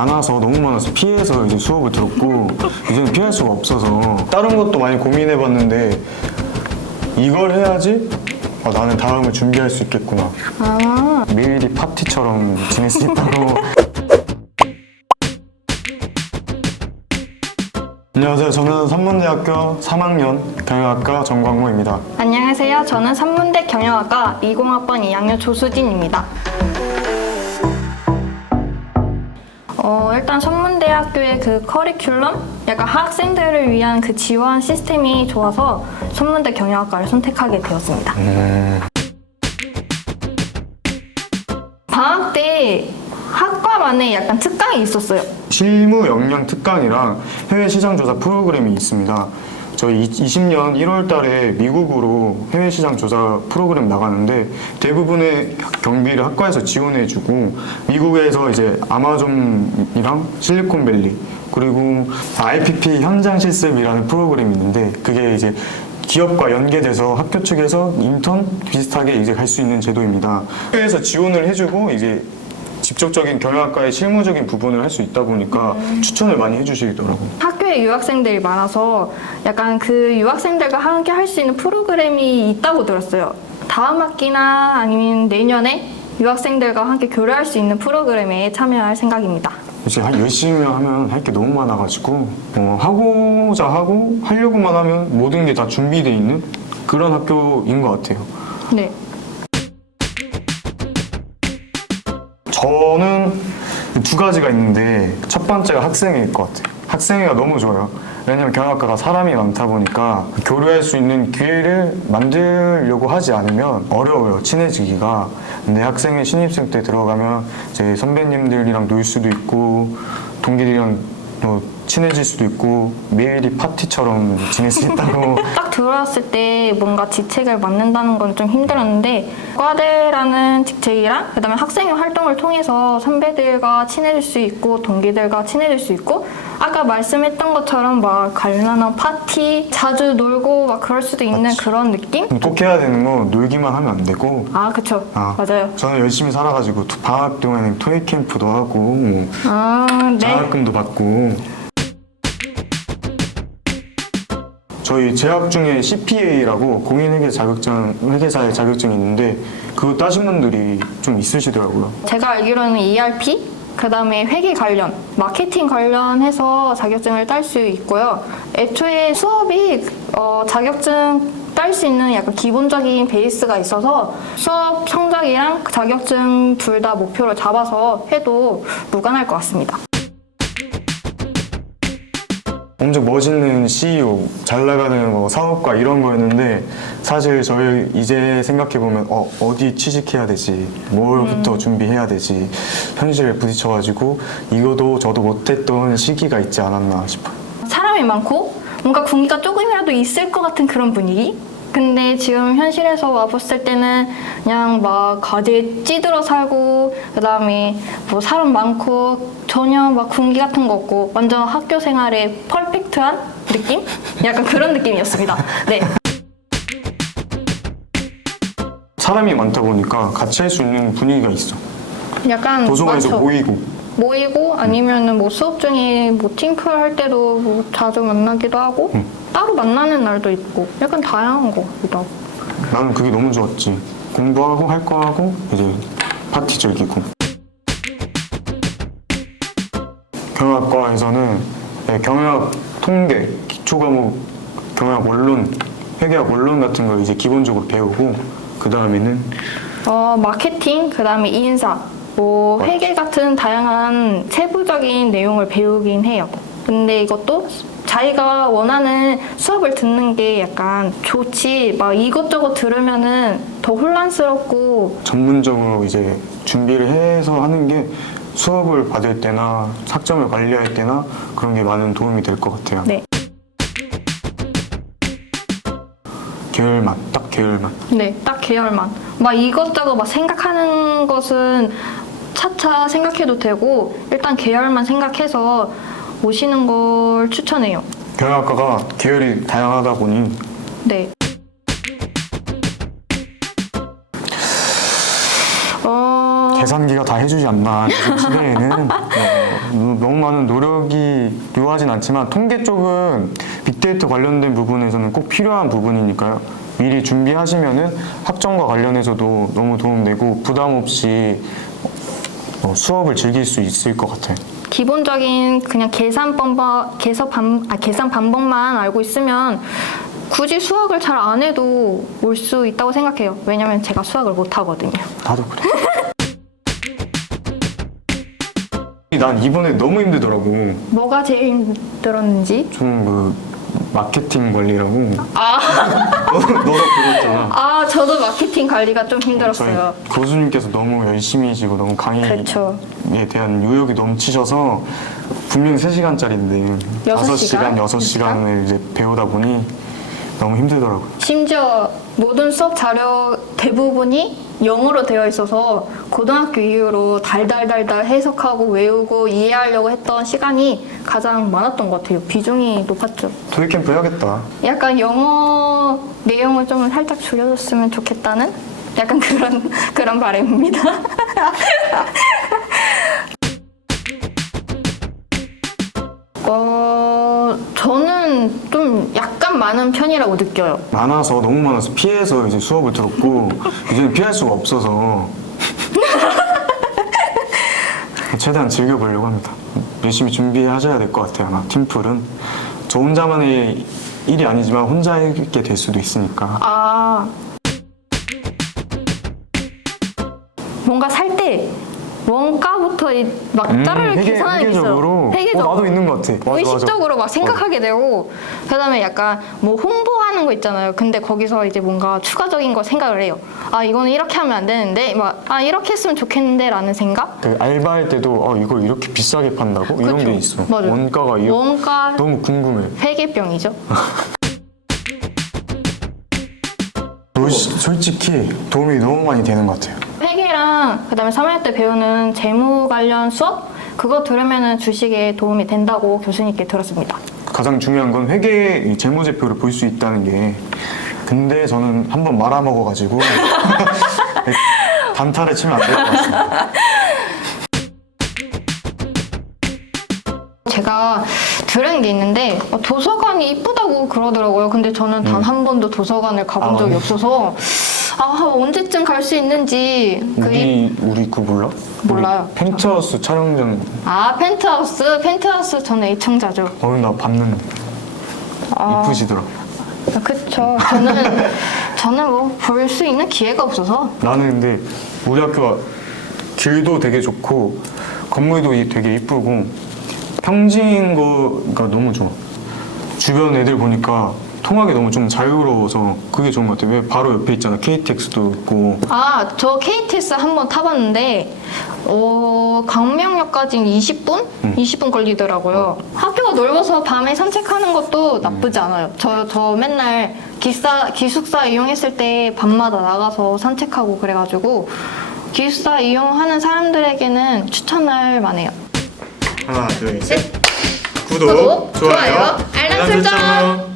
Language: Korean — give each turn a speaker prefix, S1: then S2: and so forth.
S1: 많아서 너무 많아서 피해서 이제 수업을 들었고 이제는 피할 수가 없어서 다른 것도 많이 고민해봤는데 이걸 해야지? 아, 나는 다음을 준비할 수 있겠구나.
S2: 아,
S1: 매일이 파티처럼 지낼 수 있다고 안녕하세요. 저는 삼문대학교 3학년 경영학과 정광호입니다.
S2: 안녕하세요. 저는 산문대 경영학과 20학번 2학년 조수진입니다. 어, 일단 선문대학교의 그 커리큘럼, 약간 학생들을 위한 그 지원 시스템이 좋아서 선문대 경영학과를 선택하게 되었습니다. 방학 때 학과만의 약간 특강이 있었어요.
S1: 실무 역량 특강이랑 해외 시장 조사 프로그램이 있습니다. 저희 20년 1월 달에 미국으로 해외 시장 조사 프로그램 나가는데 대부분의 경비를 학과에서 지원해주고 미국에서 이제 아마존이랑 실리콘밸리 그리고 IPP 현장 실습이라는 프로그램이 있는데 그게 이제 기업과 연계돼서 학교 측에서 인턴 비슷하게 이제 갈 수 있는 제도입니다. 학교에서 지원을 해주고 이제 직접적인 경영학과의 실무적인 부분을 할 수 있다 보니까 추천을 많이 해주시더라고요.
S2: 학교에 유학생들이 많아서 약간 그 유학생들과 함께 할 수 있는 프로그램이 있다고 들었어요. 다음 학기나 아니면 내년에 유학생들과 함께 교류할 수 있는 프로그램에 참여할 생각입니다.
S1: 이제 한 열심히 하면 할 게 너무 많아가지고 어, 하고자 하고 하려고만 하면 모든 게 다 준비돼 있는 그런 학교인 것 같아요.
S2: 네.
S1: 저는 두 가지가 있는데 첫 번째가 학생회일 것 같아요. 학생회가 너무 좋아요. 왜냐면 경영학과가 사람이 많다 보니까 교류할 수 있는 기회를 만들려고 하지 않으면 어려워요. 친해지기가. 근데 학생회 신입생 때 들어가면 제 선배님들이랑 놀 수도 있고 동기들이랑 뭐 친해질 수도 있고 매일이 파티처럼 지낼 수 있다고.
S2: 딱 들어왔을 때 뭔가 직책을 맡는다는 건 좀 힘들었는데 과대라는 직책이랑 그다음에 학생회 활동을 통해서 선배들과 친해질 수 있고 동기들과 친해질 수 있고 아까 말씀했던 것처럼 막 관련한 파티 자주 놀고 막 그럴 수도 있는
S1: 맞지.
S2: 그런 느낌?
S1: 꼭 해야 되는 건 놀기만 하면 안 되고
S2: 아 그쵸
S1: 아,
S2: 맞아요
S1: 저는 열심히 살아가지고 토- 방학 동안에 토익 캠프도 하고 뭐
S2: 아 네.
S1: 장학금도 받고 저희 재학 중에 CPA라고 공인회계 자격증 회계사의 자격증이 있는데 그거 따신 분들이 좀 있으시더라고요.
S2: 제가 알기로는 ERP, 그 다음에 회계 관련, 마케팅 관련해서 자격증을 딸 수 있고요. 애초에 수업이 어, 자격증 딸 수 있는 약간 기본적인 베이스가 있어서 수업 성적이랑 자격증 둘 다 목표를 잡아서 해도 무관할 것 같습니다.
S1: 엄청 멋있는 CEO, 잘 나가는 뭐 사업가 이런 거였는데 사실 저희 이제 생각해 보면 어 어디 취직해야 되지, 뭘부터 준비해야 되지 현실에 부딪혀가지고 이거도 저도 못했던 시기가 있지 않았나 싶어요.
S2: 사람이 많고 뭔가 군기가 조금이라도 있을 것 같은 그런 분위기? 근데 지금 현실에서 와봤을 때는 그냥 막 과제에 찌들어 살고 그다음에 뭐 사람 많고 전혀 막 군기 같은 거 없고 완전 학교 생활에 퍼펙트한 느낌? 약간 그런 느낌이었습니다. 네.
S1: 사람이 많다 보니까 같이 할 수 있는 분위기가 있어.
S2: 약간
S1: 도서관에서
S2: 많죠.
S1: 모이고
S2: 모이고 아니면은 뭐 수업 중에 뭐 팀플 할 때도 뭐 자주 만나기도 하고
S1: 응.
S2: 따로 만나는 날도 있고 약간 다양한 것 같기도 하고.
S1: 나는 그게 너무 좋았지. 공부하고 할 거 하고 이제 파티 즐기고. 경영학과에서는 네, 경영학 통계, 기초 과목, 경영학 원론, 회계학 원론 같은 걸 이제 기본적으로 배우고 그 다음에는
S2: 어, 마케팅, 그 다음에 인사, 뭐. 회계 같은 다양한 세부적인 내용을 배우긴 해요. 근데 이것도 자기가 원하는 수업을 듣는 게 약간 좋지, 막 이것저것 들으면은 더 혼란스럽고,
S1: 전문적으로 이제 준비를 해서 하는 게 수업을 받을 때나 학점을 관리할 때나 그런 게 많은 도움이 될 것 같아요.
S2: 네.
S1: 계열만, 딱 계열만.
S2: 네, 딱 계열만. 막 이것저것 막 생각하는 것은 차차 생각해도 되고, 일단 계열만 생각해서 오시는 걸 추천해요.
S1: 경영학과가 계열이 다양하다 보니
S2: 네. 어,
S1: 계산기가 다 해주지 않나 요즘 시대에는 어, 너무 많은 노력이 요하진 않지만 통계 쪽은 빅데이터 관련된 부분에서는 꼭 필요한 부분이니까요. 미리 준비하시면은 학점과 관련해서도 너무 도움되고 부담 없이 어, 수업을 즐길 수 있을 것 같아요.
S2: 기본적인 그냥 계산 방법, 계산 반, 아, 계산 방법만 알고 있으면 굳이 수학을 잘 안 해도 올 수 있다고 생각해요. 왜냐면 제가 수학을 못 하거든요.
S1: 나도 그래. 난 이번에 너무 힘들더라고.
S2: 뭐가 제일 힘들었는지?
S1: 좀그 마케팅 관리라고.
S2: 아,
S1: 너, 너가 그랬잖아.
S2: 아 저도 마케팅 관리가 좀
S1: 저희
S2: 힘들었어요.
S1: 교수님께서 너무 열심히시고 너무 강의에
S2: 그쵸.
S1: 대한 유혹이 넘치셔서 분명 3시간짜리인데
S2: 여섯
S1: 5시간,
S2: 시간?
S1: 6시간을 이제 배우다 보니 너무 힘들더라고요.
S2: 심지어 모든 수업 자료 대부분이 영어로 되어 있어서 고등학교 이후로 달달달달 해석하고 외우고 이해하려고 했던 시간이 가장 많았던 것 같아요. 비중이 높았죠.
S1: 토익 캠프 해야겠다.
S2: 약간 영어 내용을 좀 살짝 줄여줬으면 좋겠다는 약간 그런 그런 바람입니다. 어 저는 좀 약간 많은 편이라고 느껴요.
S1: 많아서 너무 많아서 피해서 이제 수업을 들었고 이제는 피할 수가 없어서 최대한 즐겨보려고 합니다. 열심히 준비하셔야 될 것 같아요. 아마 팀플은 저 혼자만의 일이 아니지만 혼자 있게 될 수도 있으니까
S2: 아 뭔가 살 때 원가부터 이 막자를
S1: 음, 회계-
S2: 계산하는 게
S1: 회계적으로?
S2: 있어요. 회계적으로.
S1: 어, 나도 있는 것 같아. 맞아, 맞아.
S2: 의식적으로 막 생각하게 되고 그다음에 약간 뭐 홍보하는 거 있잖아요. 근데 거기서 이제 뭔가 추가적인 거 생각을 해요. 아 이거는 이렇게 하면 안 되는데 막 아 이렇게 했으면 좋겠는데라는 생각.
S1: 그 알바할 때도 어, 이걸 이렇게 비싸게 판다고 이런
S2: 그쵸?
S1: 게 있어.
S2: 맞아요.
S1: 원가가 이
S2: 원가
S1: 너무 궁금해.
S2: 회계병이죠.
S1: 솔- 솔직히 도움이 너무 많이 되는 것 같아요.
S2: 회계랑 그다음에 3학년 때 배우는 재무 관련 수업 그거 들으면은 주식에 도움이 된다고 교수님께 들었습니다.
S1: 가장 중요한 건 회계 이 재무제표를 볼 수 있다는 게 근데 저는 한 번 말아먹어가지고 단타를 치면 안 될 것 같습니다.
S2: 제가 들은 게 있는데 어, 도서관이 이쁘다고 그러더라고요. 근데 저는 단 한 번도 도서관을 가본
S1: 아,
S2: 적이
S1: 네.
S2: 없어서 아 언제쯤 갈 수 있는지 그 이-
S1: 우리 우리 그 몰라?
S2: 몰라요.
S1: 우리 펜트하우스 촬영장
S2: 아 펜트하우스 펜트하우스 저는 애청자죠.
S1: 어나 봤는데
S2: 아,
S1: 이쁘시더라.
S2: 그쵸. 저는 저는 뭐 볼 수 있는 기회가 없어서
S1: 나는 근데 우리 학교가 길도 되게 좋고 건물도 이- 되게 이쁘고 평지인 거가 너무 좋아. 주변 애들 보니까 통학이 너무 좀 자유로워서 그게 좋은 것 같아. 왜 바로 옆에 있잖아. KTX도 있고.
S2: 아 저 KTX 한 번 타봤는데 어 광명역까지는 20분?
S1: 음.
S2: 20분 걸리더라고요. 학교가 넓어서 밤에 산책하는 것도 나쁘지 않아요. 저 저 맨날 기사 기숙사 이용했을 때 밤마다 나가서 산책하고 그래가지고 기숙사 이용하는 사람들에게는 추천할 만해요.
S1: 하나, 둘, 셋.
S2: 구독, 좋아요, 알람 설정.